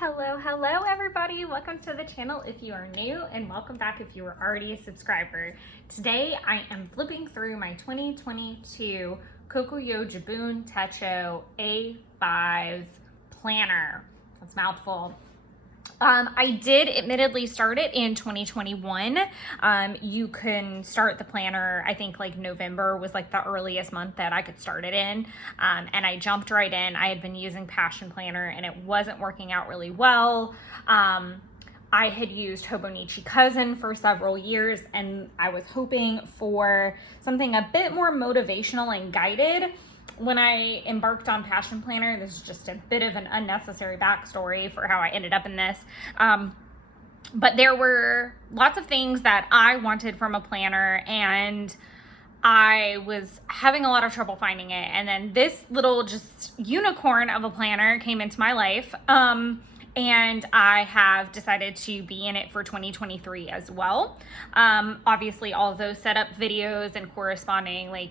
Hello everybody. Welcome to the channel if you are new, and welcome back if you were already a subscriber. Today I am flipping through my 2022 Kokuyo Jibun Techo A5 planner. That's a mouthful. I did admittedly start it in 2021. You can start the planner, I think like November was like the earliest month that I could start it in. And I jumped right in. I had been using Passion Planner and it wasn't working out really well. I had used Hobonichi Cousin for several years and I was hoping for something a bit more motivational and guided. When I embarked on Passion Planner, this is just a bit of an unnecessary backstory for how I ended up in this. But there were lots of things that I wanted from a planner and I was having a lot of trouble finding it. And then this little just unicorn of a planner came into my life. And I have decided to be in it for 2023 as well. Obviously all of those setup videos and corresponding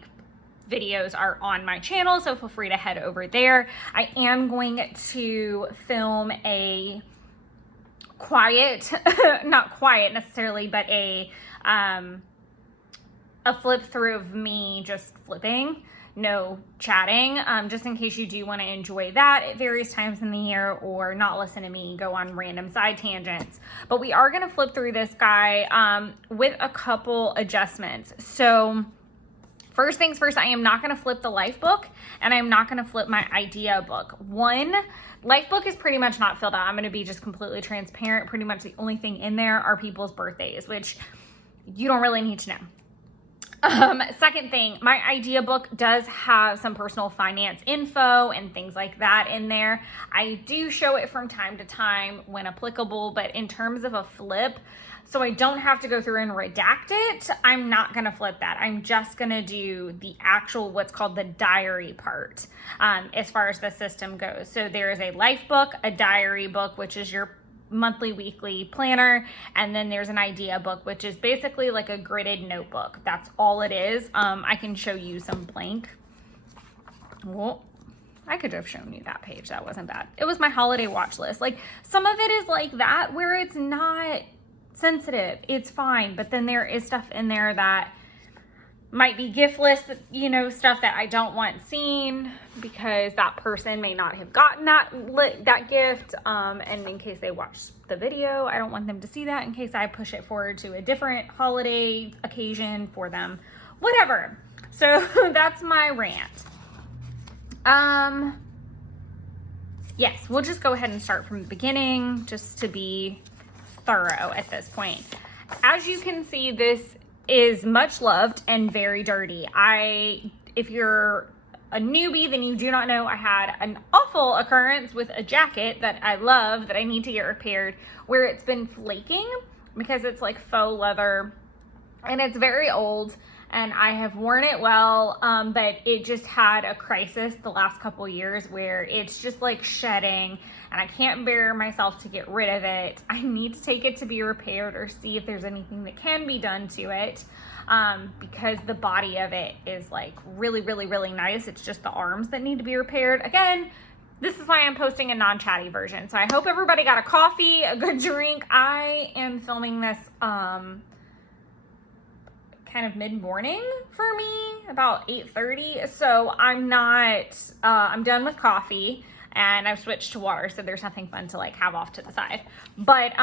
videos are on my channel, so feel free to head over there. I am going to film a quiet, not quiet necessarily, but a flip through of me just flipping, no chatting, just in case you do want to enjoy that at various times in the year or not listen to me go on random side tangents. But we are going to flip through this guy with a couple adjustments. So first things first, I am not going to flip the life book and I'm not going to flip my idea book. One, life book is pretty much not filled out. I'm going to be just completely transparent. Pretty much the only thing in there are people's birthdays, which you don't really need to know. Second thing, my idea book does have some personal finance info and things like that in there. I do show it from time to time when applicable, but in terms of a flip, so I don't have to go through and redact it, I'm not going to flip that. I'm just going to do the actual, what's called the diary part, as far as the system goes. So there is a life book, a diary book, which is your monthly, weekly planner, and then there's an idea book, which is basically like a gridded notebook. That's all it is. I can show you some blank. Well, I could have shown you that page. That wasn't bad. It was my holiday watch list. Like some of it is like that where it's not sensitive, it's fine, but then there is stuff in there that might be gift list, you know, stuff that I don't want seen because that person may not have gotten that gift, and in case they watch the video, I don't want them to see that in case I push it forward to a different holiday occasion for them, whatever. So that's my rant. Yes, we'll just go ahead and start from the beginning just to be thorough at this point. As you can see, this is much loved and very dirty. If you're a newbie, then you do not know I had an awful occurrence with a jacket that I love that I need to get repaired where it's been flaking because it's like faux leather and it's very old and I have worn it well, but it just had a crisis the last couple years where it's just like shedding and I can't bear myself to get rid of it. I need to take it to be repaired or see if there's anything that can be done to it, because the body of it is like really, really, really nice. It's just the arms that need to be repaired. Again, this is why I'm posting a non-chatty version. So I hope everybody got a coffee, a good drink. I am filming this kind of mid-morning for me, about 8:30. So I'm done with coffee and I've switched to water. So there's nothing fun to like have off to the side. But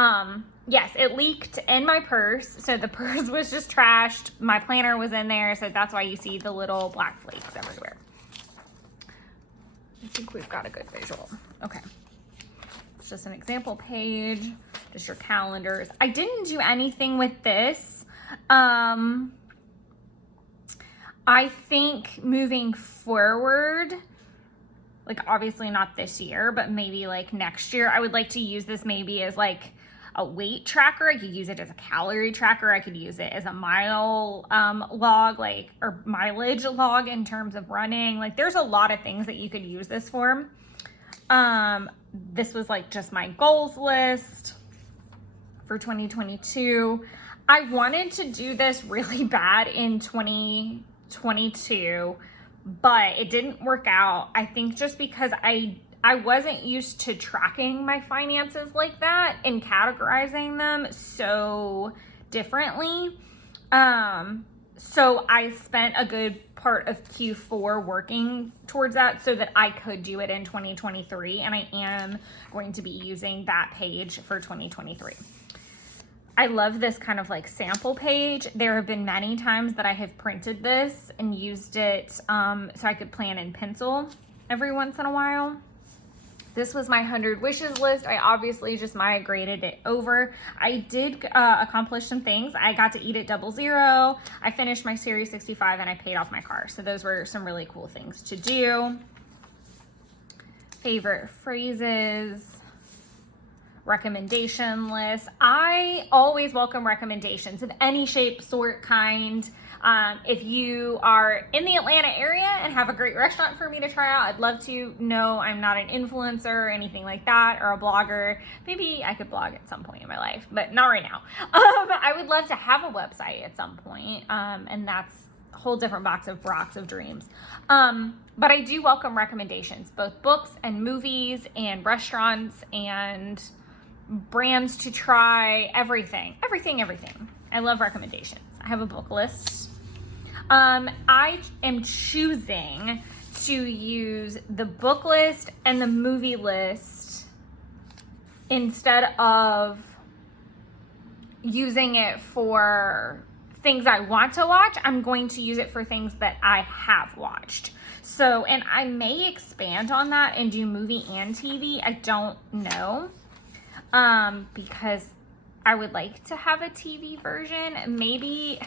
yes, it leaked in my purse. So the purse was just trashed. My planner was in there. So that's why you see the little black flakes everywhere. I think we've got a good visual. Okay. It's just an example page, just your calendars. I didn't do anything with this. I think moving forward, like obviously not this year, but maybe like next year, I would like to use this maybe as like a weight tracker. I could use it as a calorie tracker. I could use it as a mile log, or mileage log in terms of running. Like there's a lot of things that you could use this for. This was like just my goals list for 2022. I wanted to do this really bad in 2022, but it didn't work out. I think just because I I wasn't used to tracking my finances like that and categorizing them so differently. So I spent a good part of Q4 working towards that so that I could do it in 2023. And I am going to be using that page for 2023. I love this kind of like sample page. There have been many times that I have printed this and used it so I could plan in pencil every once in a while. This was my 100 wishes list. I obviously just migrated it over. I did accomplish some things. I got to eat at 00. I finished my Series 65 and I paid off my car. So those were some really cool things to do. Favorite phrases, recommendation list. I always welcome recommendations of any shape, sort, kind. If you are in the Atlanta area and have a great restaurant for me to try out, I'd love to know. I'm not an influencer or anything like that, or a blogger. Maybe I could blog at some point in my life, but not right now. I would love to have a website at some point, and that's a whole different box of dreams. But I do welcome recommendations, both books and movies and restaurants and brands to try, everything. I love recommendations. I have a book list. I am choosing to use the book list and the movie list instead of using it for things I want to watch. I'm going to use it for things that I have watched. So, and I may expand on that and do movie and TV. I don't know. Because I would like to have a TV version. Maybe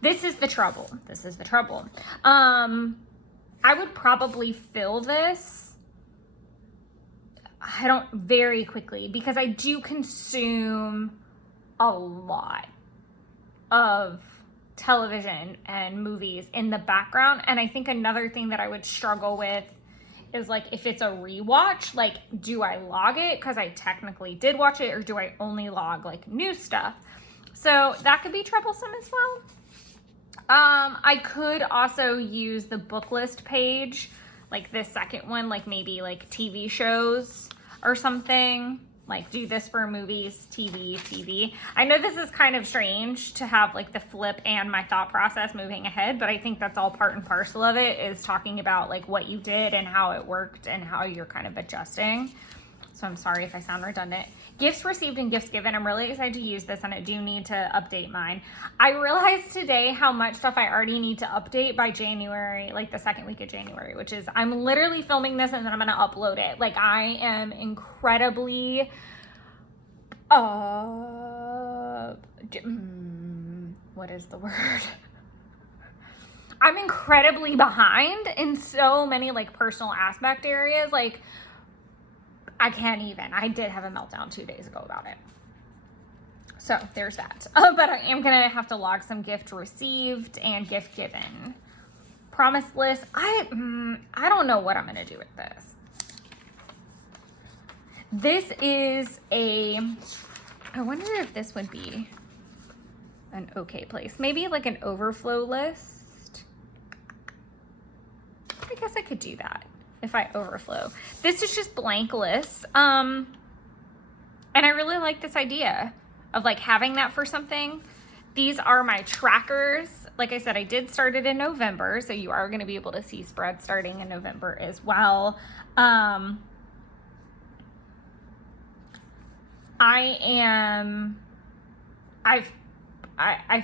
this is the trouble. I would probably fill this very quickly because I do consume a lot of television and movies in the background. And I think another thing that I would struggle with is like, if it's a rewatch, like, do I log it because I technically did watch it, or do I only log like new stuff? So that could be troublesome as well. I could also use the book list page, like this second one, like maybe like TV shows or something. Like do this for movies, TV. I know this is kind of strange to have like the flip and my thought process moving ahead, but I think that's all part and parcel of it, is talking about like what you did and how it worked and how you're kind of adjusting. So I'm sorry if I sound redundant. Gifts received and gifts given. I'm really excited to use this, and I do need to update mine. I realized today how much stuff I already need to update by January, like the second week of January, which is, I'm literally filming this and then I'm going to upload it. Like, I am incredibly, what is the word? I'm incredibly behind in so many like personal aspect areas. Like, I can't even. I did have a meltdown 2 days ago about it. So there's that. But I am going to have to log some gift received and gift given. Promise list. I don't know what I'm going to do with this. This is I wonder if this would be an okay place. Maybe like an overflow list. I guess I could do that if I overflow. This is just blank lists. And I really like this idea of like having that for something. These are my trackers. Like I said, I did start it in November, so you are going to be able to see spreads starting in November as well. I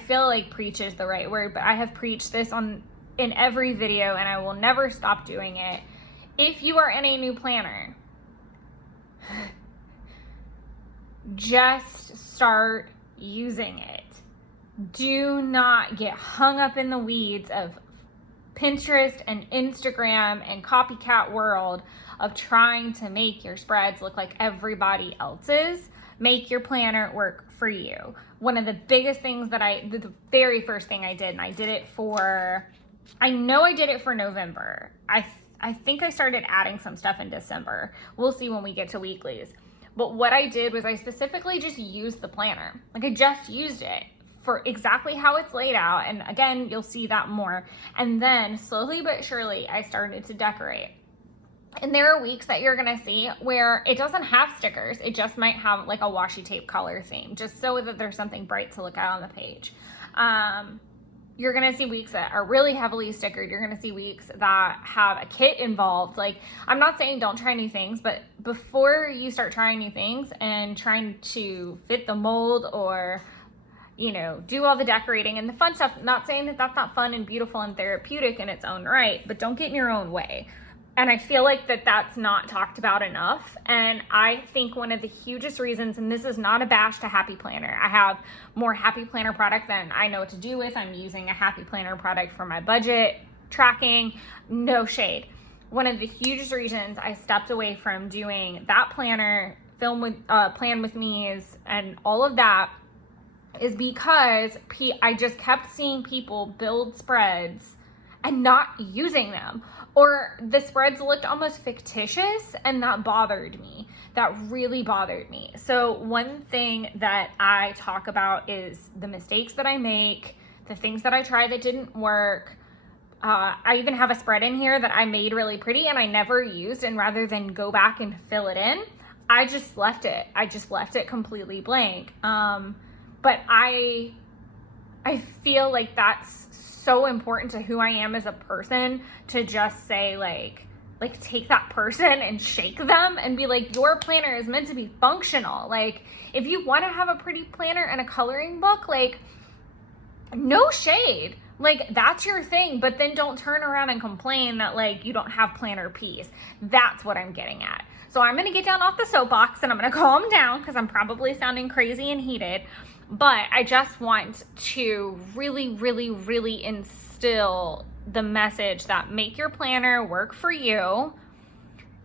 feel like preach is the right word, but I have preached this in every video, and I will never stop doing it. If you are in a new planner, just start using it. Do not get hung up in the weeds of Pinterest and Instagram and copycat world of trying to make your spreads look like everybody else's. Make your planner work for you. One of the biggest things the very first thing I did, and I did it for November. I think I started adding some stuff in December. We'll see when we get to weeklies. But what I did was I specifically just used the planner. Like, I just used it for exactly how it's laid out. And again, you'll see that more. And then slowly but surely, I started to decorate. And there are weeks that you're going to see where it doesn't have stickers. It just might have like a washi tape color theme, just so that there's something bright to look at on the page. You're going to see weeks that are really heavily stickered. You're going to see weeks that have a kit involved. Like, I'm not saying don't try new things, but before you start trying new things and trying to fit the mold or, you know, do all the decorating and the fun stuff, not saying that that's not fun and beautiful and therapeutic in its own right, but don't get in your own way. And I feel like that's not talked about enough. And I think one of the hugest reasons, and this is not a bash to Happy Planner. I have more Happy Planner product than I know what to do with. I'm using a Happy Planner product for my budget tracking. No shade. One of the hugest reasons I stepped away from doing that planner, plan with me's, and all of that is because I just kept seeing people build spreads and not using them. Or the spreads looked almost fictitious, and that bothered me. That really bothered me. So one thing that I talk about is the mistakes that I make, the things that I tried that didn't work. I even have a spread in here that I made really pretty and I never used, and rather than go back and fill it in, I just left it. I just left it completely blank. But I feel like that's so important to who I am as a person, to just say like take that person and shake them and be like, your planner is meant to be functional. Like, if you want to have a pretty planner and a coloring book, like, no shade, like, that's your thing, but then don't turn around and complain that like you don't have planner peace. That's what I'm getting at. So I'm going to get down off the soapbox and I'm going to calm down because I'm probably sounding crazy and heated. But I just want to really, really, really instill the message that make your planner work for you.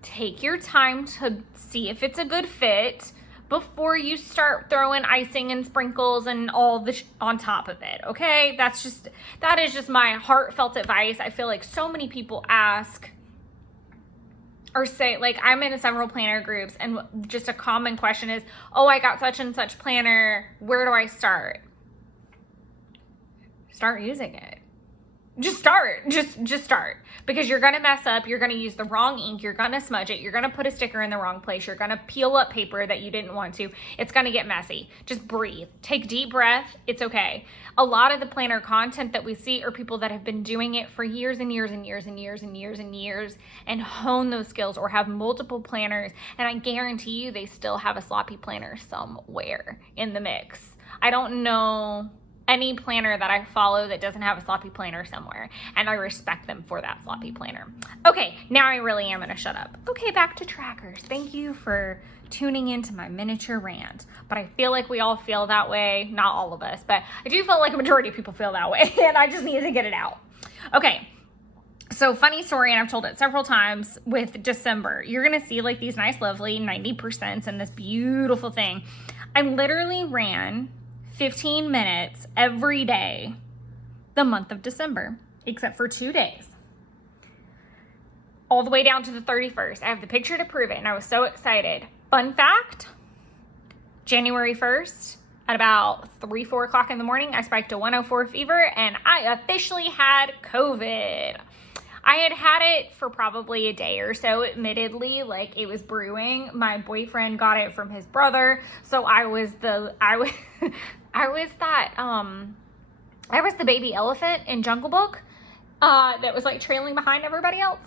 Take your time to see if it's a good fit before you start throwing icing and sprinkles and all the on top of it, okay? That is just my heartfelt advice. I feel like so many people ask or say, like, I'm in several planner groups, and just a common question is, oh, I got such and such planner, where do I start? Start using it. Just start. Just start. Because you're going to mess up. You're going to use the wrong ink. You're going to smudge it. You're going to put a sticker in the wrong place. You're going to peel up paper that you didn't want to. It's going to get messy. Just breathe. Take deep breath. It's okay. A lot of the planner content that we see are people that have been doing it for years and years and years and years and years and years and hone those skills, or have multiple planners. And I guarantee you they still have a sloppy planner somewhere in the mix. I don't know any planner that I follow that doesn't have a sloppy planner somewhere, and I respect them for that sloppy planner. Okay, now I really am gonna shut up. Okay, back to trackers. Thank you for tuning into my miniature rant, but I feel like we all feel that way. Not all of us, but I do feel like a majority of people feel that way, and I just needed to get it out. Okay, so funny story, and I've told it several times with December. You're gonna see like these nice, lovely 90% and this beautiful thing. I literally ran 15 minutes every day the month of December, except for 2 days. All the way down to the 31st. I have the picture to prove it, and I was so excited. Fun fact, January 1st, at about 4 o'clock in the morning, I spiked a 104 fever, and I officially had COVID. I had it for probably a day or so, admittedly, like it was brewing. My boyfriend got it from his brother, so I was the baby elephant in Jungle Book that was like trailing behind everybody else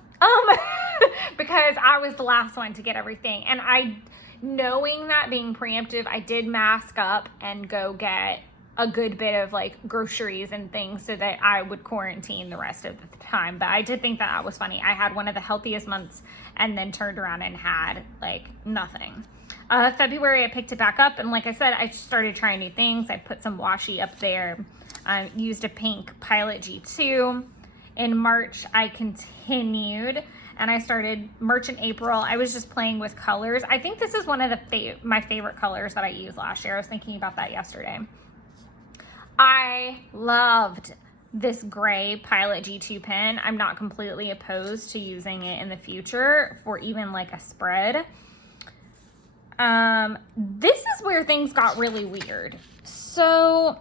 because I was the last one to get everything. And knowing that, being preemptive, I did mask up and go get a good bit of like groceries and things so that I would quarantine the rest of the time. But I did think that was funny. I had one of the healthiest months and then turned around and had like nothing. February, I picked it back up, and like I said, I started trying new things. I put some washi up there. I used a pink Pilot G2. In March, I continued, and I started March and April. I was just playing with colors. I think this is one of my favorite colors that I used last year. I was thinking about that yesterday. I loved this gray Pilot G2 pen. I'm not completely opposed to using it in the future for even like a spread. This is where things got really weird. So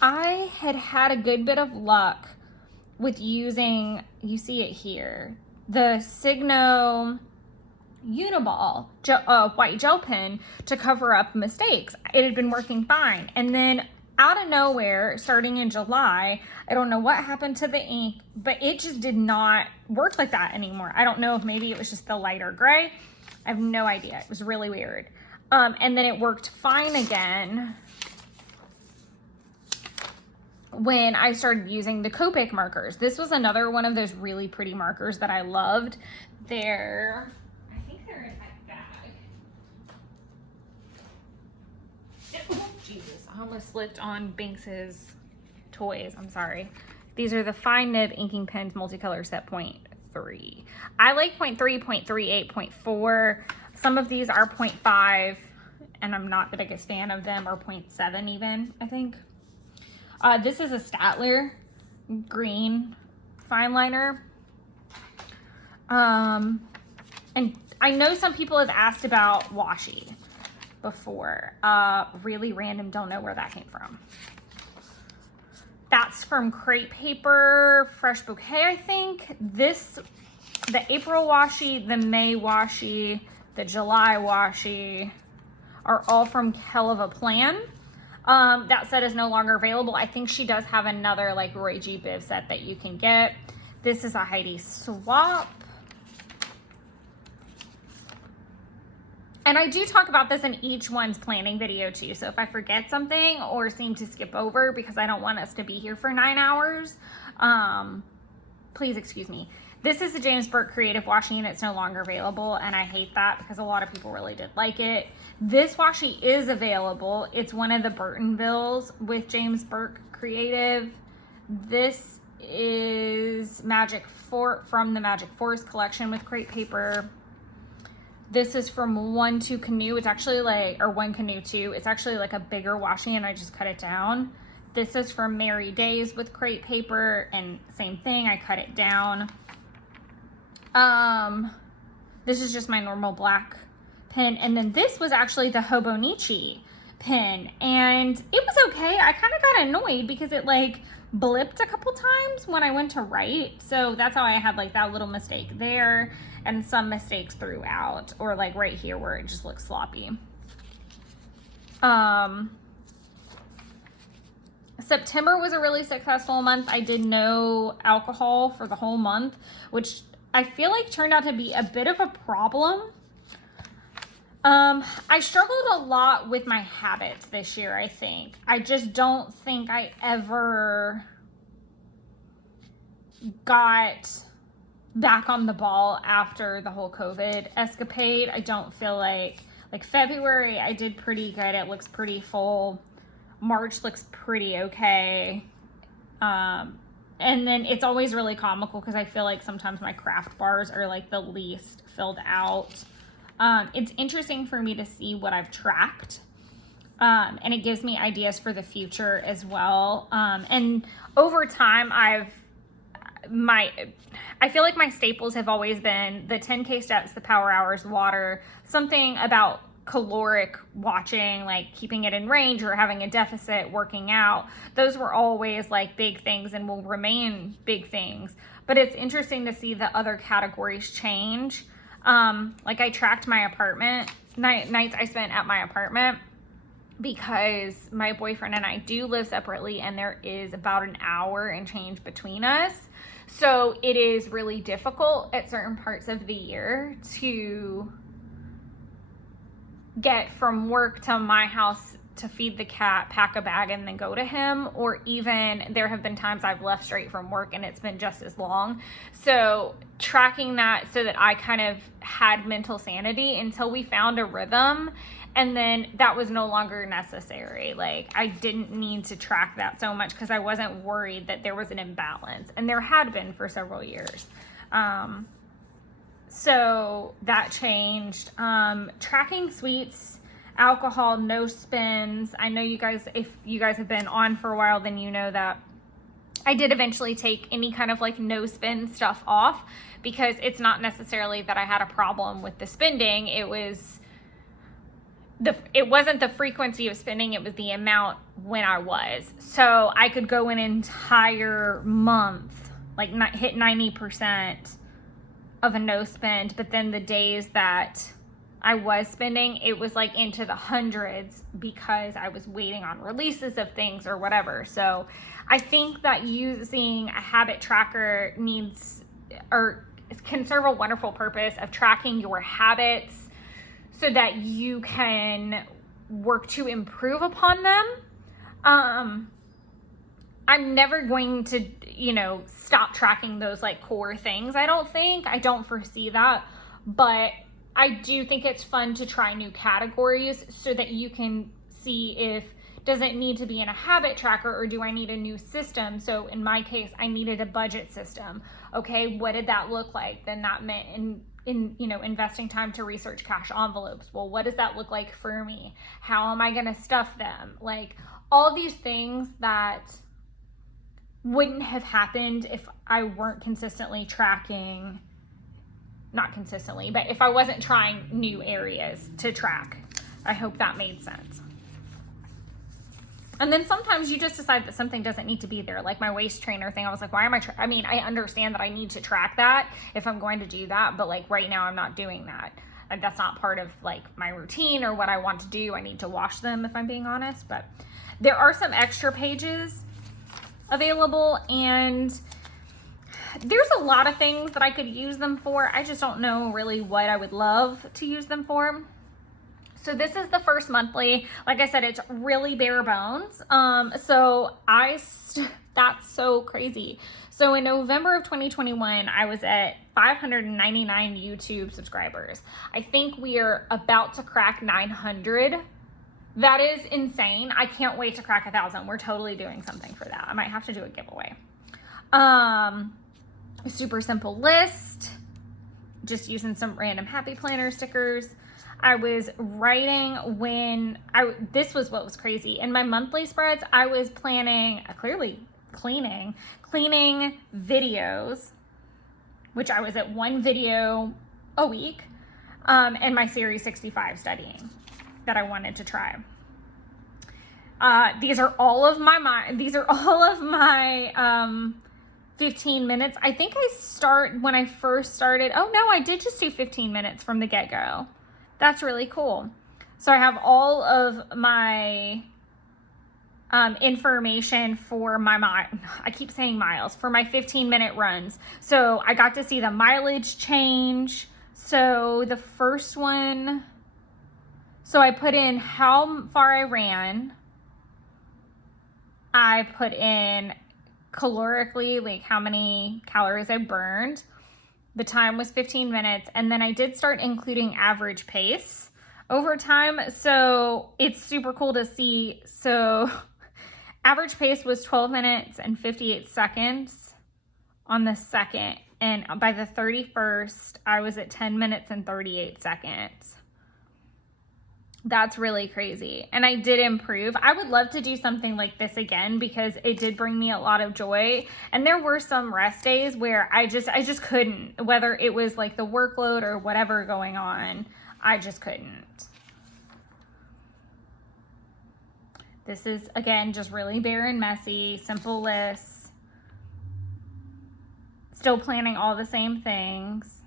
I had a good bit of luck with using, you see it here, the Signo Uniball white gel pen to cover up mistakes. It had been working fine. And then out of nowhere, starting in July, I don't know what happened to the ink, but it just did not work like that anymore. I don't know if maybe it was just the lighter gray. I have no idea. It was really weird. And then it worked fine again when I started using the Copic markers. This was another one of those really pretty markers that I loved. I think they're in my bag. Oh, Jesus, I almost slipped on Binks's toys. I'm sorry. These are the Fine Nib Inking Pens Multicolor Set .3. I like .3, .38, .4. Some of these are .5, and I'm not the biggest fan of them, or .7 even, I think. This is a Statler green fine liner. And I know some people have asked about washi before. Really random, don't know where that came from. That's from Crate Paper, Fresh Bouquet, I think. The April washi, the May washi, the July washi are all from Hell of a Plan. That set is no longer available. I think she does have another like Roy G. Biv set that you can get. This is a Heidi Swap. And I do talk about this in each one's planning video too. So if I forget something or seem to skip over because I don't want us to be here for 9 hours, please excuse me. This is a James Burke Creative washi and it's no longer available. And I hate that because a lot of people really did like it. This washi is available. It's one of the Burtonvilles with James Burke Creative. This is from the Magic Forest collection with Crate Paper. This is from One Two Canoe. It's actually like, or One Canoe 2. It's actually like a bigger washi and I just cut it down. This is from Merry Days with Crate Paper and same thing, I cut it down. This is just my normal black pen. And then this was actually the Hobonichi pen and it was okay. I kind of got annoyed because it like blipped a couple times when I went to write. So that's how I had like that little mistake there and some mistakes throughout, or like right here where it just looks sloppy. September was a really successful month. I did no alcohol for the whole month, which I feel like turned out to be a bit of a problem. I struggled a lot with my habits this year, I think. I just don't think I ever got back on the ball after the whole COVID escapade. I don't feel like February I did pretty good. It looks pretty full. March looks pretty okay. And then it's always really comical because I feel like sometimes my craft bars are like the least filled out. It's interesting for me to see what I've tracked. And it gives me ideas for the future as well. And over time, I feel like my staples have always been the 10K steps, the power hours, water, something about caloric watching, like keeping it in range or having a deficit, working out. Those were always like big things and will remain big things. But it's interesting to see the other categories change. Like I tracked my apartment, nights I spent at my apartment, because my boyfriend and I do live separately and there is about an hour and change between us. So it is really difficult at certain parts of the year to get from work to my house to feed the cat, pack a bag, and then go to him. Or even there have been times I've left straight from work and it's been just as long. So tracking that so that I kind of had mental sanity until we found a rhythm. And then that was no longer necessary. Like I didn't need to track that so much because I wasn't worried that there was an imbalance. And there had been for several years. So that changed. Tracking sweets, alcohol, no spins. I know you guys, if you guys have been on for a while, then you know that I did eventually take any kind of like no spin stuff off, because it's not necessarily that I had a problem with the spending. It wasn't the frequency of spending, it was the amount when I was. So I could go an entire month like not hit 90% of a no spend, but then the days that I was spending, it was like into the hundreds because I was waiting on releases of things or whatever. So I think that using a habit tracker needs or can serve a wonderful purpose of tracking your habits so that you can work to improve upon them. I'm never going to, stop tracking those like core things. I don't foresee that, but I do think it's fun to try new categories so that you can see if, does it need to be in a habit tracker or do I need a new system? So in my case, I needed a budget system. Okay, what did that look like? Then that meant investing time to research cash envelopes. Well, what does that look like for me? How am I going to stuff them? Like all these things that wouldn't have happened if I weren't consistently tracking, not consistently, but if I wasn't trying new areas to track. I hope that made sense. And then sometimes you just decide that something doesn't need to be there. Like my waist trainer thing, I was like, why am I, I understand that I need to track that if I'm going to do that, but like right now I'm not doing that. And that's not part of like my routine or what I want to do. I need to wash them if I'm being honest, but there are some extra pages available and there's a lot of things that I could use them for. I just don't know really what I would love to use them for. So this is the first monthly. Like I said, it's really bare bones. That's so crazy. So in November of 2021, I was at 599 YouTube subscribers. I think we are about to crack 900. That is insane. I can't wait to crack 1,000. We're totally doing something for that. I might have to do a giveaway. A super simple list, just using some random happy planner stickers. I was writing this was what was crazy. In my monthly spreads, I was planning, cleaning videos, which I was at 1 video a week, and my Series 65 studying that I wanted to try. These are all of my 15 minutes. I think when I first started, oh no, I did just do 15 minutes from the get-go. That's really cool. So I have all of my information for I keep saying miles, for my 15-minute runs. So I got to see the mileage change. So the first one, so I put in how far I ran. I put in calorically, like how many calories I burned. The time was 15 minutes. And then I did start including average pace over time. So it's super cool to see. So average pace was 12 minutes and 58 seconds on the second. And by the 31st, I was at 10 minutes and 38 seconds. That's really crazy. And I did improve. I would love to do something like this again because it did bring me a lot of joy. And there were some rest days where I just couldn't, whether it was like the workload or whatever going on, I just couldn't. This is, again, just really bare and messy, simple lists. Still planning all the same things.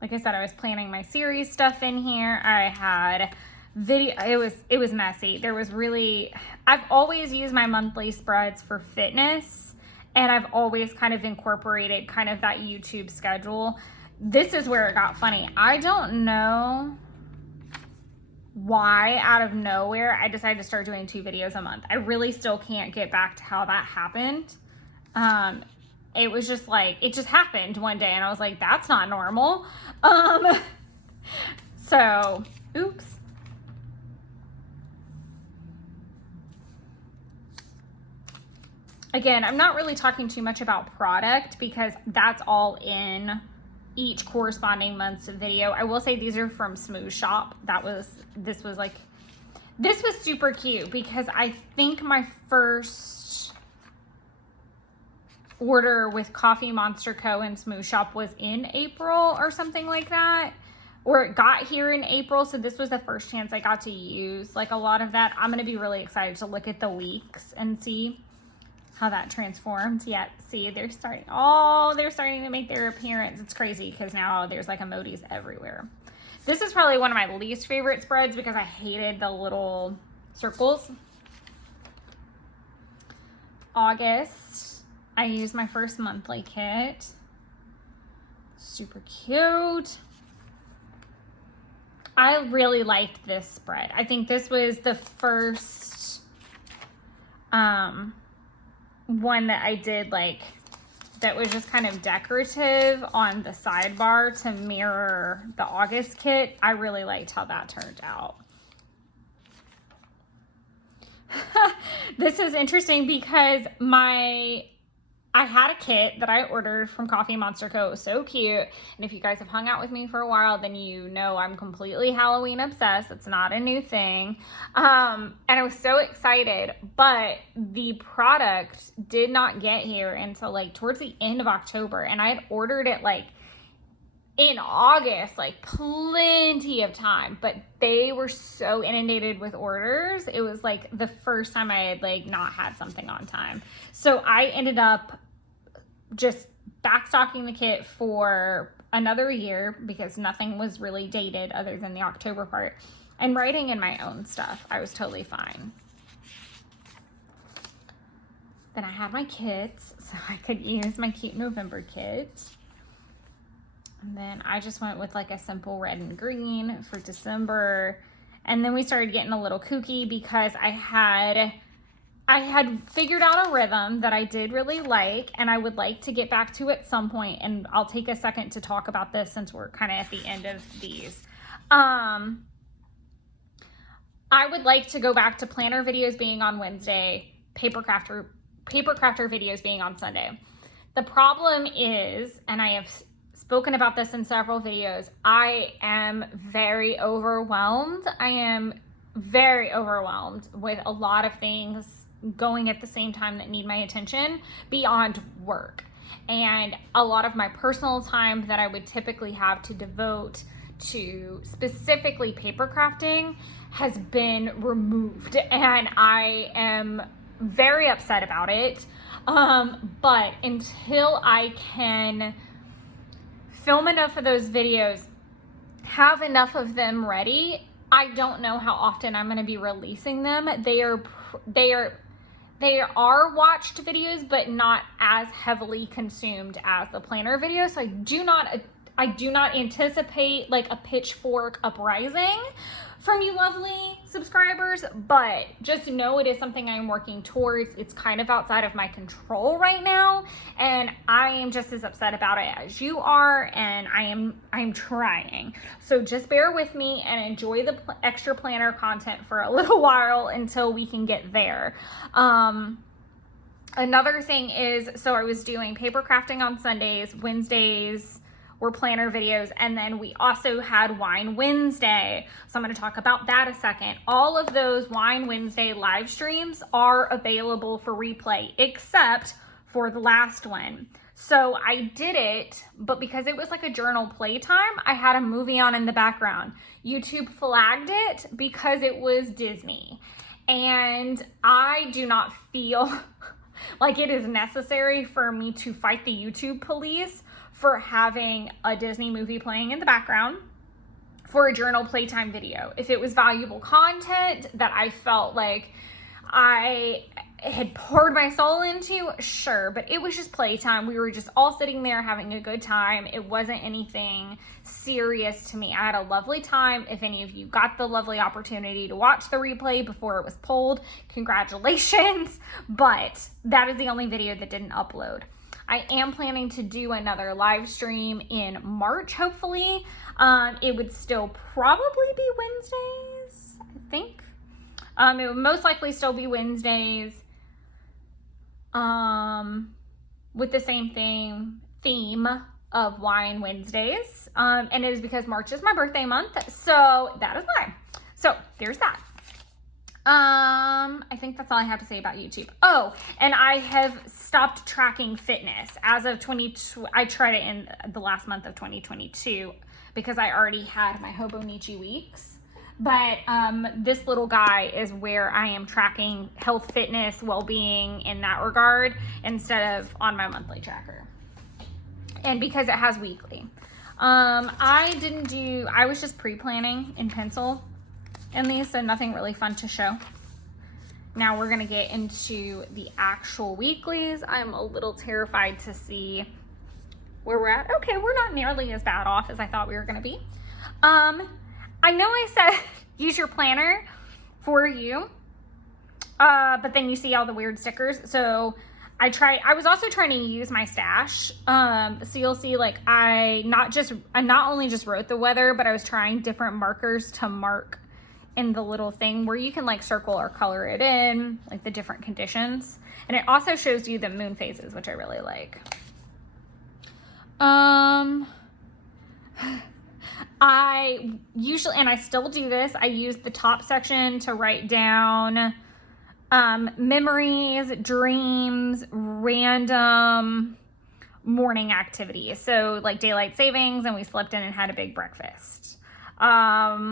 Like I said, I was planning my series stuff in here. I had video. It was messy. I've always used my monthly spreads for fitness, and I've always kind of incorporated kind of that YouTube schedule. This is where it got funny. I don't know why out of nowhere I decided to start doing 2 videos a month. I really still can't get back to how that happened. It was just like, it just happened one day and I was like, that's not normal. So, oops. Again, I'm not really talking too much about product because that's all in each corresponding month's video. I will say these are from Smooth Shop. This was super cute because I think my first order with Coffee Monster Co. and Smooth Shop was in April or something like that, or it got here in April. So this was the first chance I got to use like a lot of that. I'm going to be really excited to look at the weeks and see. how that transformed. Yeah, see, they're starting to make their appearance. It's crazy because now there's like emojis everywhere. This is probably one of my least favorite spreads because I hated the little circles. August, I used my first monthly kit. Super cute. I really liked this spread. I think this was the first one that I did like that was just kind of decorative on the sidebar to mirror the August kit. I really liked how that turned out. This is interesting because I had a kit that I ordered from Coffee Monster Co. It was so cute. And if you guys have hung out with me for a while, then you know I'm completely Halloween obsessed. It's not a new thing. And I was so excited, but the product did not get here until like towards the end of October. And I had ordered it like in August, like plenty of time, but they were so inundated with orders. It was like the first time I had like not had something on time. So I ended up just backstocking the kit for another year because nothing was really dated other than the October part, and writing in my own stuff. I was totally fine. Then I had my kits, so I could use my cute November kit. And then I just went with like a simple red and green for December. And then we started getting a little kooky because I had figured out a rhythm that I did really like and I would like to get back to at some point. And I'll take a second to talk about this since we're kind of at the end of these. I would like to go back to planner videos being on Wednesday, paper crafter videos being on Sunday. The problem is, and I have spoken about this in several videos, I am very overwhelmed. I am very overwhelmed with a lot of things going at the same time that need my attention beyond work. And a lot of my personal time that I would typically have to devote to specifically paper crafting has been removed. And I am very upset about it. But until I can film enough of those videos, have enough of them ready, I don't know how often I'm going to be releasing them. They are watched videos, but not as heavily consumed as the planner videos. So I do not anticipate like a pitchfork uprising from you lovely subscribers, but just know it is something I'm working towards. It's kind of outside of my control right now, and I am just as upset about it as you are, and I'm trying. So just bear with me and enjoy the extra planner content for a little while until we can get there. Another thing is, so I was doing paper crafting on Sundays, Wednesdays were planner videos, and then we also had Wine Wednesday. So I'm going to talk about that a second. All of those Wine Wednesday live streams are available for replay, except for the last one. So I did it, but because it was like a journal playtime, I had a movie on in the background. YouTube flagged it because it was Disney. And I do not feel like it is necessary for me to fight the YouTube police for having a Disney movie playing in the background for a journal playtime video. If it was valuable content that I felt like I had poured my soul into, sure, but it was just playtime. We were just all sitting there having a good time. It wasn't anything serious to me. I had a lovely time. If any of you got the lovely opportunity to watch the replay before it was pulled, congratulations, but that is the only video that didn't upload. I am planning to do another live stream in March, hopefully. It would still probably be Wednesdays, I think. It would most likely still be Wednesdays with the same theme of Wine Wednesdays. And it is because March is my birthday month, so that is why. So there's that. I think that's all I have to say about YouTube. Oh, and I have stopped tracking fitness as of I tried it in the last month of 2022 because I already had my Hobonichi weeks. But this little guy is where I am tracking health, fitness, well-being in that regard instead of on my monthly tracker. And because it has weekly. I was just pre-planning in pencil in these, so nothing really fun to show. Now we're gonna get into the actual weeklies. I'm a little terrified to see where we're at. Okay, we're not nearly as bad off as I thought we were gonna be. I know I said use your planner for you, but then you see all the weird stickers. So I was also trying to use my stash. So you'll see like I not only just wrote the weather, but I was trying different markers to mark in the little thing where you can like circle or color it in, like the different conditions. And it also shows you the moon phases, which I really like. I usually, and I still do this, I use the top section to write down memories, dreams, random morning activities. So like daylight savings, and we slept in and had a big breakfast. How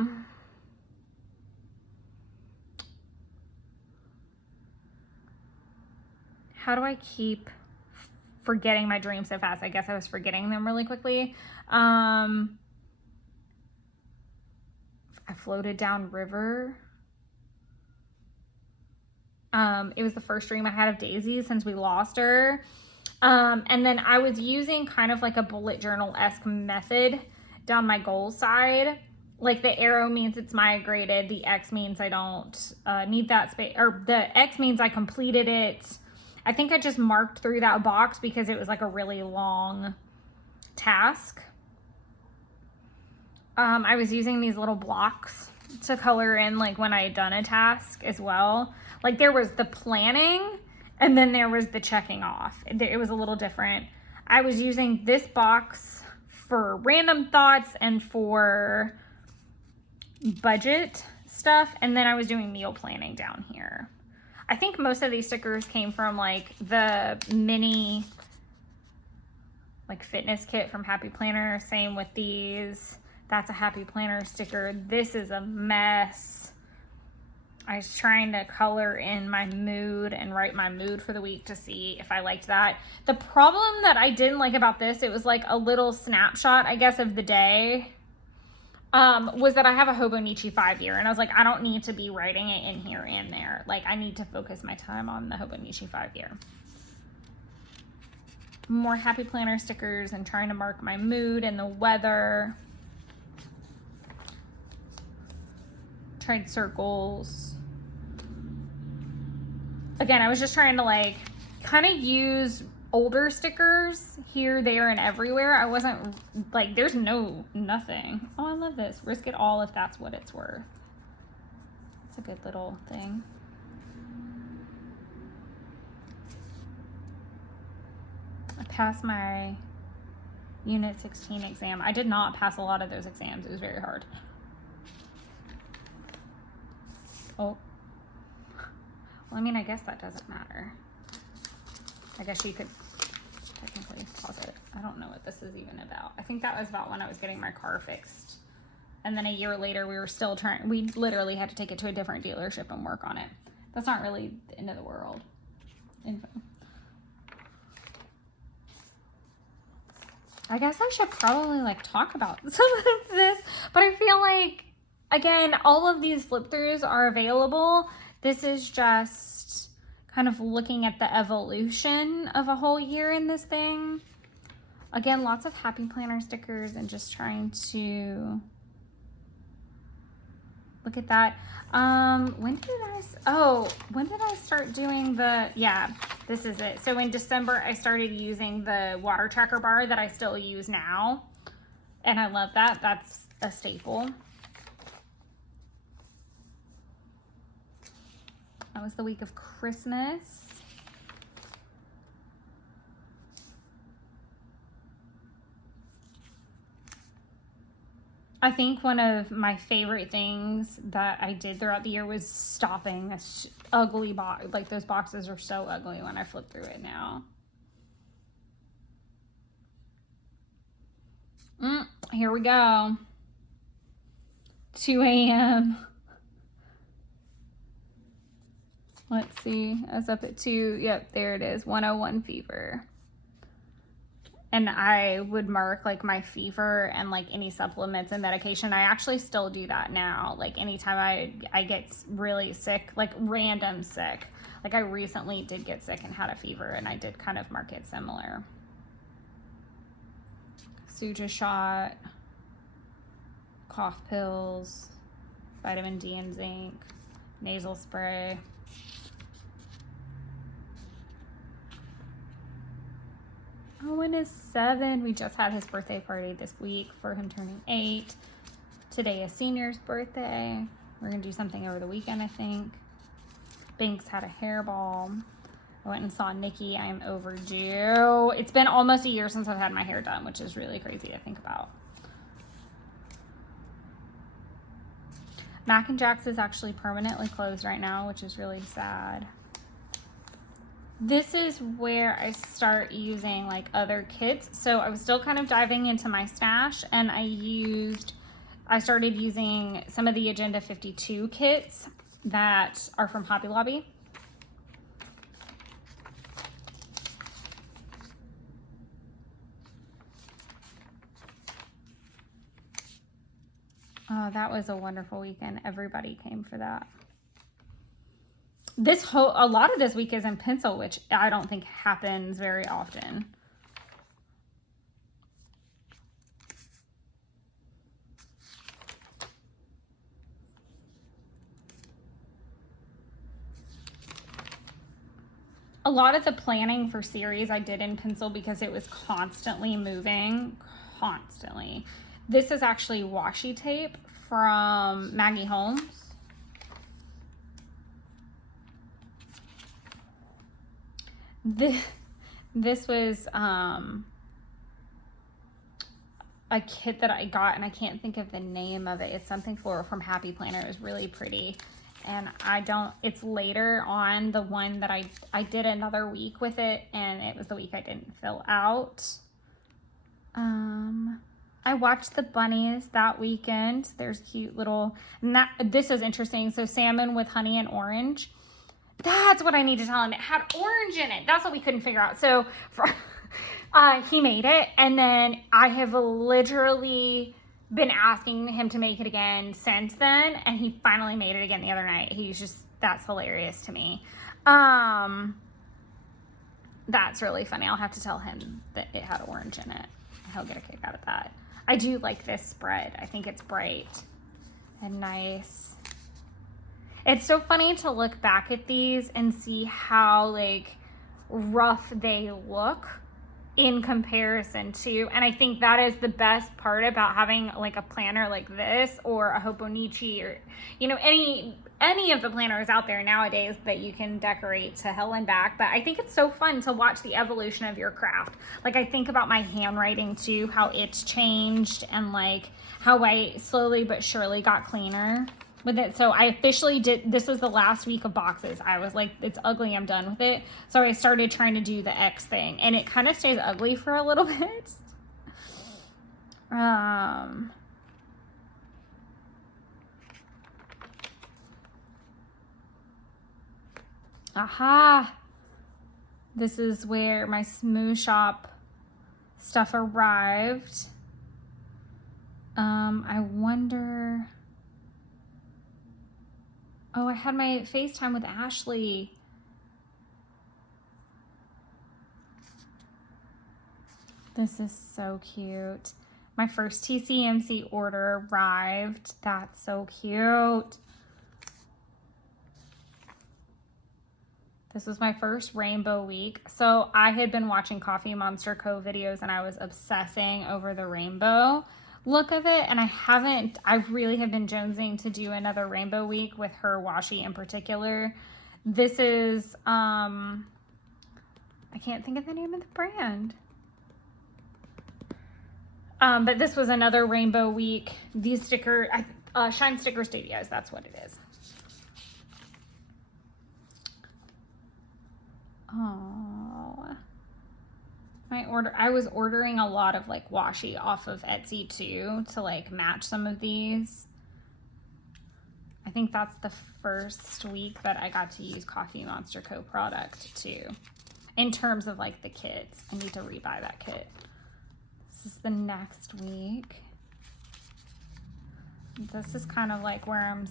do I keep forgetting my dreams so fast? I guess I was forgetting them really quickly. I floated down river. It was the first dream I had of Daisy since we lost her. And then I was using kind of like a bullet journal-esque method down my goal side. Like the arrow means it's migrated. The X means I don't need that space. Or the X means I completed it. I think I just marked through that box because it was like a really long task. I was using these little blocks to color in like when I had done a task as well. Like there was the planning and then there was the checking off. It was a little different. I was using this box for random thoughts and for budget stuff. And then I was doing meal planning down here. I think most of these stickers came from like the mini like fitness kit from Happy Planner. Same with these. That's a Happy Planner sticker. This is a mess. I was trying to color in my mood and write my mood for the week to see if I liked that. The problem that I didn't like about this, it was like a little snapshot, I guess, of the day, was that I have a Hobonichi 5-year. And I was like, I don't need to be writing it in here and there. Like, I need to focus my time on the Hobonichi 5-year. More Happy Planner stickers and trying to mark my mood and the weather. Tried circles. Again, I was just trying to like kind of use older stickers here, there, and everywhere. I wasn't like, there's nothing. Oh, I love this. Risk it all if that's what it's worth. It's a good little thing. I passed my Unit 16 exam. I did not pass a lot of those exams. It was very hard. Oh, well, I mean, I guess that doesn't matter. I guess you could technically pause it. I don't know what this is even about. I think that was about when I was getting my car fixed. And then a year later, we were still trying, we literally had to take it to a different dealership and work on it. That's not really the end of the world. Info. I guess I should probably like talk about some of this, but I feel like, again, all of these flip throughs are available. This is just kind of looking at the evolution of a whole year in this thing. Again, lots of Happy Planner stickers and just trying to look at that. When did I start doing the, yeah, this is it. So in December, I started using the water tracker bar that I still use now. And I love that. That's a staple. That was the week of Christmas. I think one of my favorite things that I did throughout the year was stopping this ugly box. Like, those boxes are so ugly when I flip through it now. Here we go. 2 a.m. Let's see. I was up at 2. Yep, there it is. 101 fever. And I would mark like my fever and like any supplements and medication. I actually still do that now. Like anytime I get really sick, like random sick. Like I recently did get sick and had a fever, and I did kind of mark it similar. Suja shot, cough pills, vitamin D and zinc, nasal spray. Owen is 7. We just had his birthday party this week for him turning 8. Today is Senior's birthday. We're going to do something over the weekend, I think. Banks had a hairball. I went and saw Nikki. I am overdue. It's been almost a year since I've had my hair done, which is really crazy to think about. Mac and Jack's is actually permanently closed right now, which is really sad. This is where I start using like other kits. So I was still kind of diving into my stash, and I started using some of the Agenda 52 kits that are from Hobby Lobby. Oh, that was a wonderful weekend. Everybody came for that. A lot of this week is in pencil, which I don't think happens very often. A lot of the planning for series I did in pencil because it was constantly moving, constantly. This is actually washi tape from Maggie Holmes. This was a kit that I got, and I can't think of the name of it. It's something floral from Happy Planner. It was really pretty. And it's later on the one that I did another week with it, and it was the week I didn't fill out. I watched the bunnies that weekend. There's cute little, and this is interesting. So salmon with honey and orange. That's what I need to tell him. It had orange in it. That's what we couldn't figure out. So he made it, and then I have literally been asking him to make it again since then, and he finally made it again the other night. That's hilarious to me. That's really funny. I'll have to tell him that it had orange in it. He'll get a kick out of that. I do like this spread. I think it's bright and nice. It's so funny to look back at these and see how like rough they look in comparison to, and I think that is the best part about having like a planner like this or a Hobonichi or, you know, any of the planners out there nowadays that you can decorate to hell and back. But I think it's so fun to watch the evolution of your craft. Like I think about my handwriting too, how it's changed, and like how I slowly but surely got cleaner with it. So I officially this was the last week of boxes. I was like, it's ugly, I'm done with it. So I started trying to do the X thing, and it kind of stays ugly for a little bit. Aha. This is where my Smooth Shop stuff arrived. I wonder. Oh, I had my FaceTime with Ashley. This is so cute. My first TCMC order arrived. That's so cute. This was my first rainbow week. So I had been watching Coffee Monster Co. videos, and I was obsessing over the rainbow look of it, and I really have been jonesing to do another rainbow week with her washi in particular. This is I can't think of the name of the brand, but this was another rainbow week. These sticker Shine Sticker Studios, that's what it is. Oh, I was ordering a lot of like washi off of Etsy too to like match some of these. I think that's the first week that I got to use Coffee Monster Co. product too. In terms of like the kits. I need to rebuy that kit. This is the next week. This is kind of like where I'm...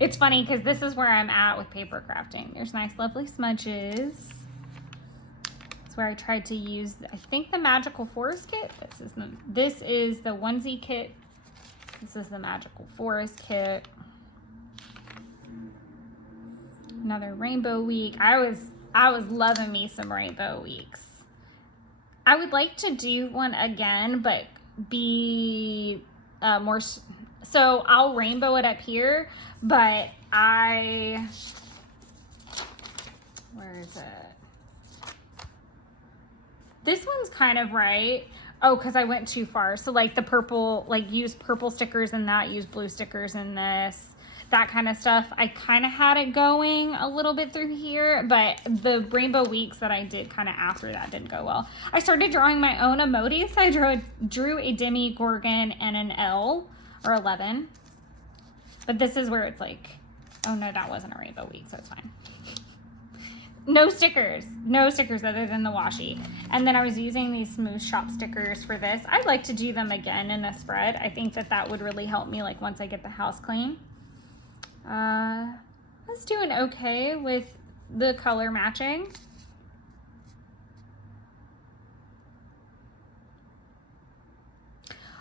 It's funny because this is where I'm at with paper crafting. There's nice lovely smudges. It's where I tried to use, I think, the Magical Forest kit. This is the onesie kit. This is the Magical Forest kit. Another rainbow week. I was loving me some rainbow weeks. I would like to do one again, but be more... So I'll rainbow it up here, but where is it? This one's kind of right. Oh, because I went too far. So like the purple, like use purple stickers in that, use blue stickers in this, that kind of stuff. I kind of had it going a little bit through here, but the rainbow weeks that I did kind of after that didn't go well. I started drawing my own emojis. I drew a Demogorgon and an L, or 11. But this is where it's like, oh no, that wasn't a rainbow week, so it's fine. No stickers other than the washi. And then I was using these Smooth Shop stickers for this. I'd like to do them again in a spread. I think that that would really help me like once I get the house clean. I was doing okay with the color matching.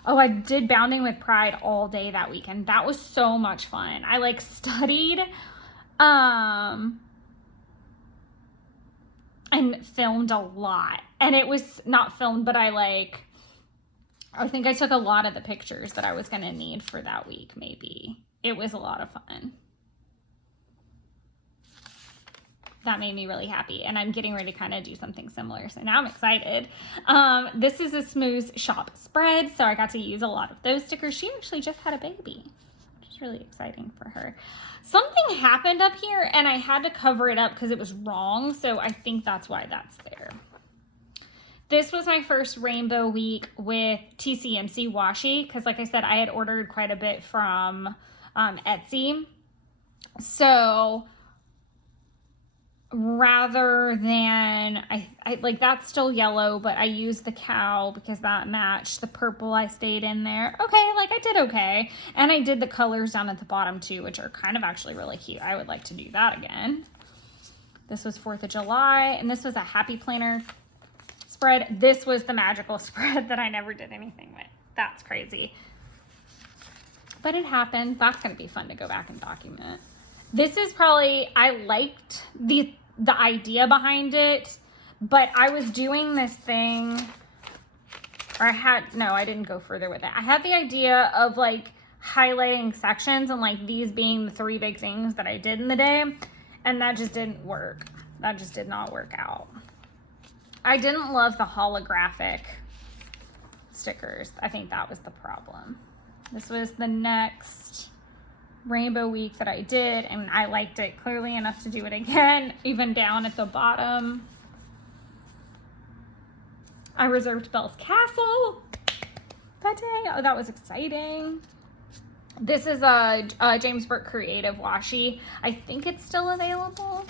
Oh, I did Bounding with Pride all day that weekend. That was so much fun. I like studied and filmed a lot. And it was not filmed, but I think I took a lot of the pictures that I was going to need for that week, maybe. It was a lot of fun. That made me really happy, and I'm getting ready to kind of do something similar, so now I'm excited. This is a Smooth Shop spread, so I got to use a lot of those stickers. She actually just had a baby, which is really exciting for her. Something happened up here, and I had to cover it up because it was wrong, so I think that's why that's there. This was my first rainbow week with TCMC washi, because like I said, I had ordered quite a bit from Etsy. So rather than, I like that's still yellow, but I used the cow because that matched the purple. I stayed in there. Okay, like I did okay. And I did the colors down at the bottom too, which are kind of actually really cute. I would like to do that again. This was 4th of July, and this was a Happy Planner spread. This was the magical spread that I never did anything with. That's crazy. But it happened. That's going to be fun to go back and document. This is probably, I liked the idea behind it, but I was doing this thing, or I didn't go further with it. I had the idea of like highlighting sections and like these being the 3 big things that I did in the day, and that just didn't work. That just did not work out. I didn't love the holographic stickers. I think that was the problem. This was the next rainbow week that I did, and I liked it clearly enough to do it again, even down at the bottom. I reserved Belle's Castle that day. Oh, that was exciting. This is a James Burke Creative washi. I think it's still available.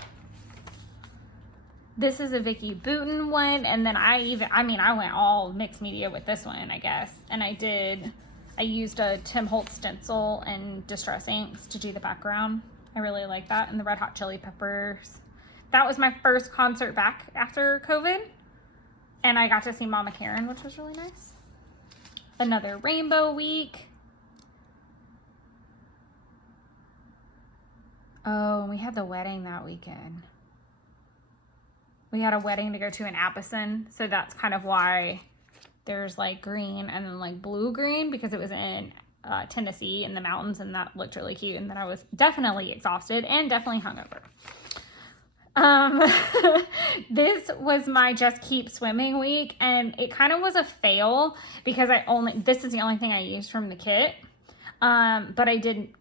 This is a Vicky Booten one, and then I went all mixed media with this one, I guess. And I used a Tim Holtz stencil and Distress Inks to do the background. I really like that. And the Red Hot Chili Peppers. That was my first concert back after COVID. And I got to see Mama Karen, which was really nice. Another rainbow week. Oh, we had the wedding that weekend. We had a wedding to go to in Appleton, so that's kind of why there's like green and then like blue-green, because it was in Tennessee in the mountains, and that looked really cute. And then I was definitely exhausted and definitely hungover. This was my Just Keep Swimming week, and it kind of was a fail because this is the only thing I used from the kit. But I didn't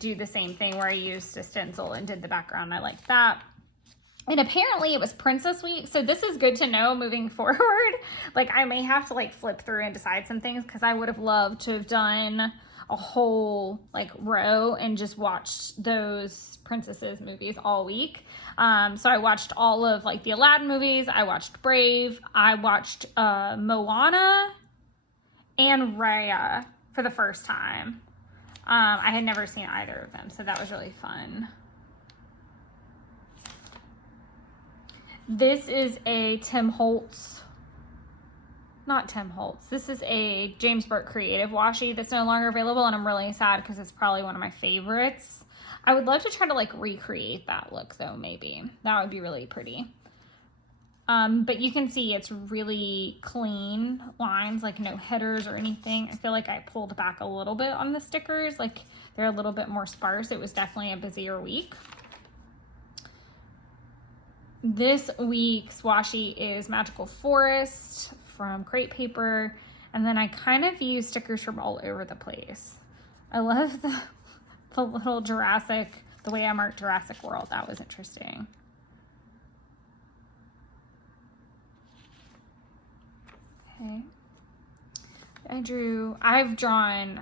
do the same thing where I used a stencil and did the background. I like that. And apparently it was Princess Week, so this is good to know moving forward. Like, I may have to like flip through and decide some things, because I would have loved to have done a whole like row and just watched those princesses movies all week. So I watched all of like the Aladdin movies. I watched Brave. I watched Moana and Raya for the first time. I had never seen either of them, so that was really fun. This is a This is a James Burke Creative washi that's no longer available, and I'm really sad because it's probably one of my favorites. I would love to try to like recreate that look though, maybe. That would be really pretty. But you can see it's really clean lines, like no headers or anything. I feel like I pulled back a little bit on the stickers, like they're a little bit more sparse. It was definitely a busier week. This week's washi is Magical Forest from Crate Paper, and then I kind of use stickers from all over the place. I love the little Jurassic, the way I marked Jurassic World. That was interesting. Okay. I've drawn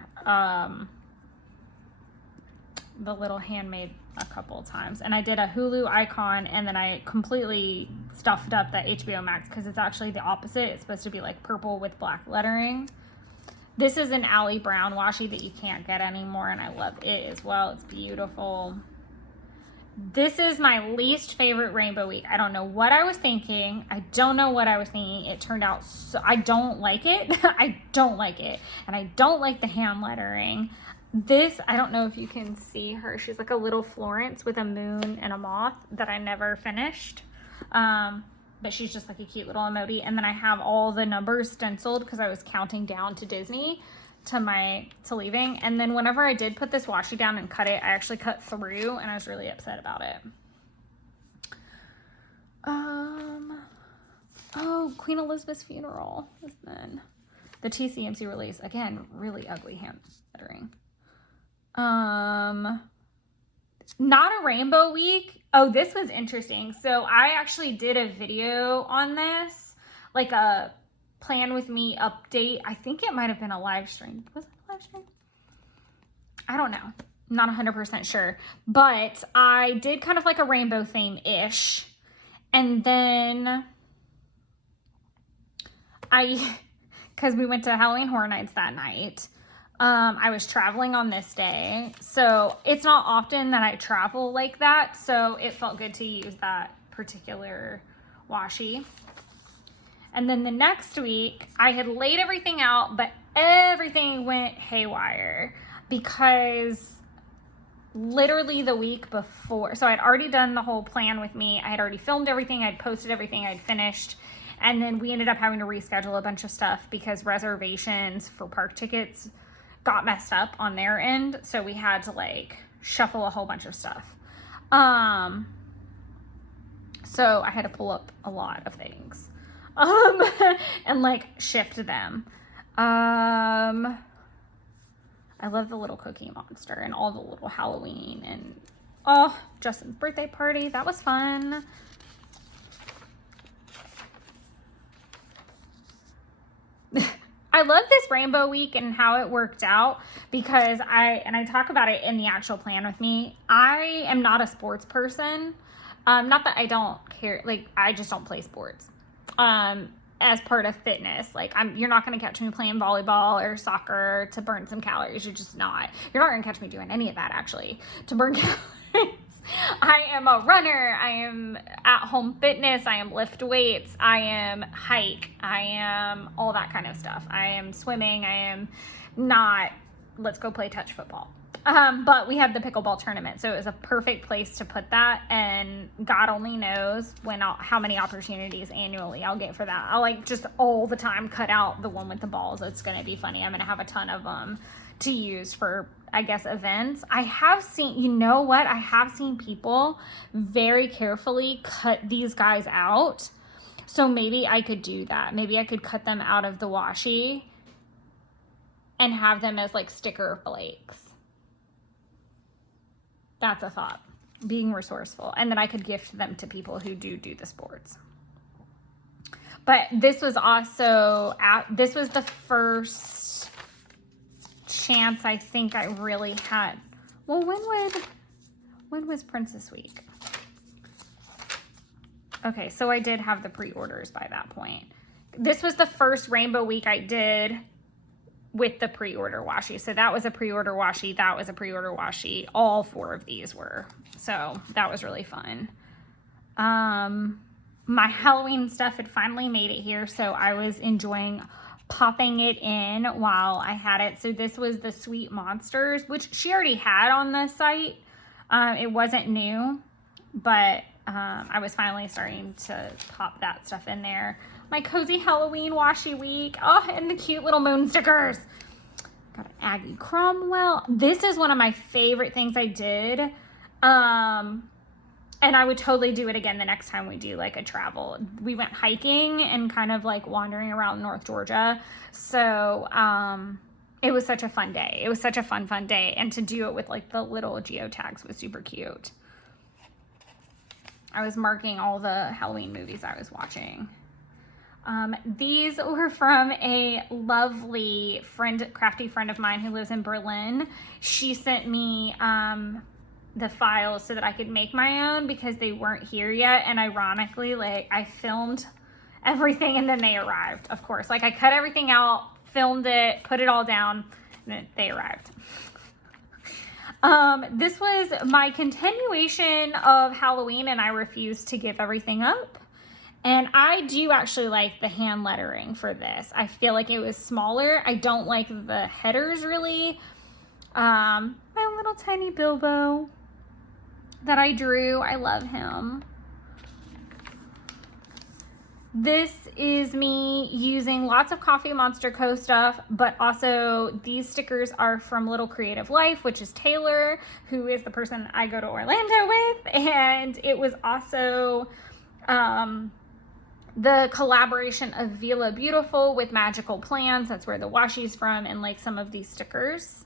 the little handmade a couple of times, and I did a Hulu icon, and then I completely stuffed up the HBO Max because it's actually the opposite. It's supposed to be like purple with black lettering. This is an Allie Brown washi that you can't get anymore, and I love it as well. It's beautiful. This is my least favorite rainbow week. I don't know what I was thinking. It turned out so, I don't like it. I don't like it. And I don't like the hand lettering. This, I don't know if you can see her. She's like a little Florence with a moon and a moth that I never finished. But she's just like a cute little emoji. And then I have all the numbers stenciled because I was counting down to Disney to leaving. And then whenever I did put this washi down and cut it, I actually cut through, and I was really upset about it. Oh, Queen Elizabeth's funeral was then. The TCMC release, again, really ugly hand lettering. Not a rainbow week. Oh, this was interesting. So I actually did a video on this, like a plan with me update. I think it might have been a live stream. Was it a live stream? I don't know. Not 100% sure. But I did kind of like a rainbow theme-ish. And then because we went to Halloween Horror Nights that night, I was traveling on this day. So it's not often that I travel like that. So it felt good to use that particular washi. And then the next week, I had laid everything out, but everything went haywire because literally the week before, so I'd already done the whole plan with me. I had already filmed everything. I'd posted everything. I'd finished. And then we ended up having to reschedule a bunch of stuff because reservations for park tickets got messed up on their end. So we had to like shuffle a whole bunch of stuff. So I had to pull up a lot of things. And like shift them. I love the little cookie monster and all the little Halloween and Justin's birthday party. That was fun. I love this rainbow week and how it worked out because I talk about it in the actual plan with me. I am not a sports person. Not that I don't care. Like I just don't play sports. As part of fitness, like you're not going to catch me playing volleyball or soccer to burn some calories. You're just not. You're not going to catch me doing any of that actually to burn calories. I am a runner. I am at home fitness. I am lift weights. I am hike. I am all that kind of stuff. I am swimming. I am not, let's go play touch football. But we had the pickleball tournament, so it was a perfect place to put that, and God only knows how many opportunities annually I'll get for that. I'll like just all the time cut out the one with the balls. It's going to be funny. I'm going to have a ton of them to use for, I guess, events. I have seen, you know what? I have seen people very carefully cut these guys out. So maybe I could do that. Maybe I could cut them out of the washi and have them as like sticker flakes. That's a thought, being resourceful. And then I could gift them to people who do the sports. But this was also, this was the first chance I think I really had, well, when was Princess Week? Okay, so I did have the pre-orders by that point. This was the first Rainbow Week I did with the pre-order washi. So that was a pre-order washi. That was a pre-order washi. All 4 of these were. So that was really fun. My Halloween stuff had finally made it here. So I was enjoying popping it in while I had it. So this was the Sweet Monsters, which she already had on the site. It wasn't new, but I was finally starting to pop that stuff in there. My Cozy Halloween Washi Week. Oh, and the cute little moon stickers. Got an Aggie Cromwell. This is one of my favorite things I did. And I would totally do it again the next time we do like a travel. We went hiking and kind of like wandering around North Georgia. So it was such a fun day. It was such a fun day. And to do it with like the little geotags was super cute. I was marking all the Halloween movies I was watching. These were from a lovely crafty friend of mine who lives in Berlin. She sent me the files so that I could make my own because they weren't here yet. And ironically, like I filmed everything and then they arrived, of course. Like I cut everything out, filmed it, put it all down, and then they arrived. This was my continuation of Halloween and I refused to give everything up. And I do actually like the hand lettering for this. I feel like it was smaller. I don't like the headers really. My little tiny Bilbo that I drew. I love him. This is me using lots of Coffee Monster Co. stuff, but also these stickers are from Little Creative Life, which is Taylor, who is the person I go to Orlando with. And it was also the collaboration of Vila Beautiful with Magical Plans. That's where the washi's from, and like some of these stickers.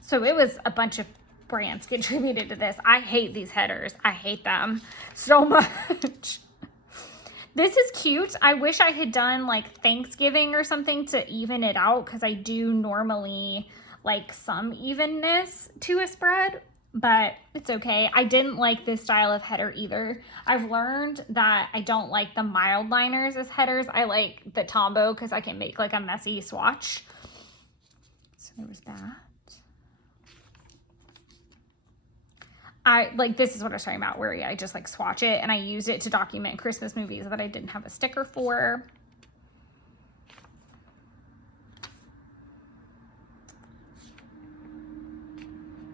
So it was a bunch of brands contributed to this. I hate these headers. I hate them so much. This is cute. I wish I had done like Thanksgiving or something to even it out because I do normally like some evenness to a spread, but it's okay. I didn't like this style of header either. I've learned that I don't like the mild liners as headers. I like the Tombow because I can make like a messy swatch. So there was that. This is what I was talking about, where I just like swatch it, and I used it to document Christmas movies that I didn't have a sticker for.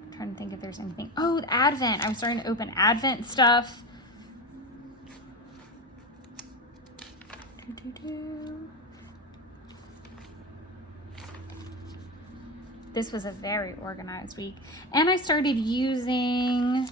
I'm trying to think if there's anything. Oh, the Advent. I'm starting to open Advent stuff. This was a very organized week. And I started using,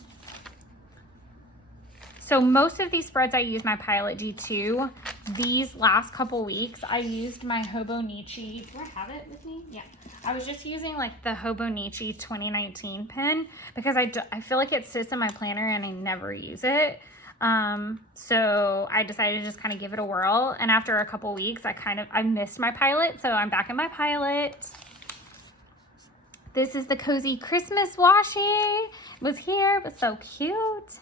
so most of these spreads I use my Pilot G2. These last couple weeks I used my Hobonichi. Do I have it with me? Yeah. I was just using like the Hobonichi 2019 pen because I feel like it sits in my planner and I never use it. So I decided to just kind of give it a whirl. And after a couple weeks, I missed my Pilot. So I'm back in my Pilot. This is the Cozy Christmas washi. It was here. It was so cute.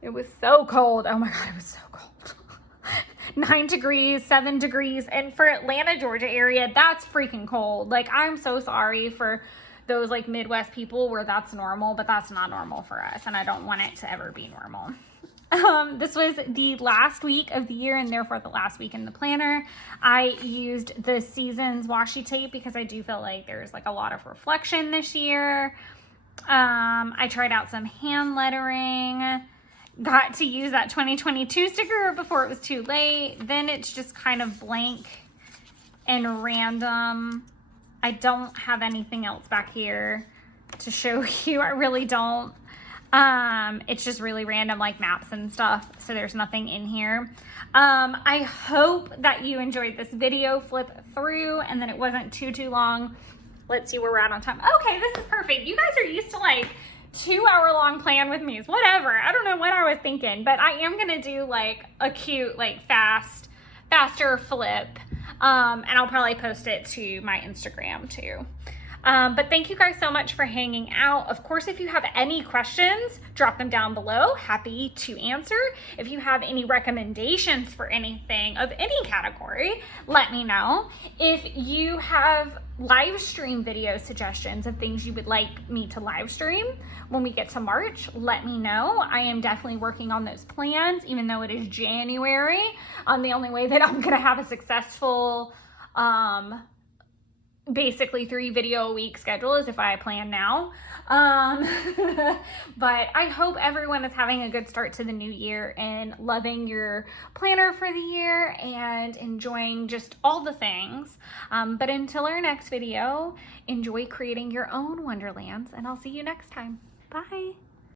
It was so cold. Oh my God, it was so cold. 9 degrees, 7 degrees. And for Atlanta, Georgia area, that's freaking cold. Like, I'm so sorry for those like Midwest people where that's normal, but that's not normal for us. And I don't want it to ever be normal. This was the last week of the year and therefore the last week in the planner. I used the Seasons washi tape because I do feel like there's like a lot of reflection this year. I tried out some hand lettering, got to use that 2022 sticker before it was too late. Then it's just kind of blank and random. I don't have anything else back here to show you. I really don't. It's just really random like maps and stuff. So there's nothing in here. I hope that you enjoyed this video. Flip through and then it wasn't too long. Let's see where we're at on time. Okay, this is perfect. You guys are used to like 2-hour-long plan with me. Whatever. I don't know what I was thinking, but I am going to do like a cute, like faster flip. And I'll probably post it to my Instagram too. But thank you guys so much for hanging out. Of course, if you have any questions, drop them down below. Happy to answer. If you have any recommendations for anything of any category, let me know. If you have live stream video suggestions of things you would like me to live stream when we get to March, let me know. I am definitely working on those plans, even though it is January. The only way that I'm gonna have a successful basically 3 video a week schedule is if I plan now. But I hope everyone is having a good start to the new year and loving your planner for the year and enjoying just all the things. But until our next video, enjoy creating your own wonderlands, and I'll see you next time. Bye.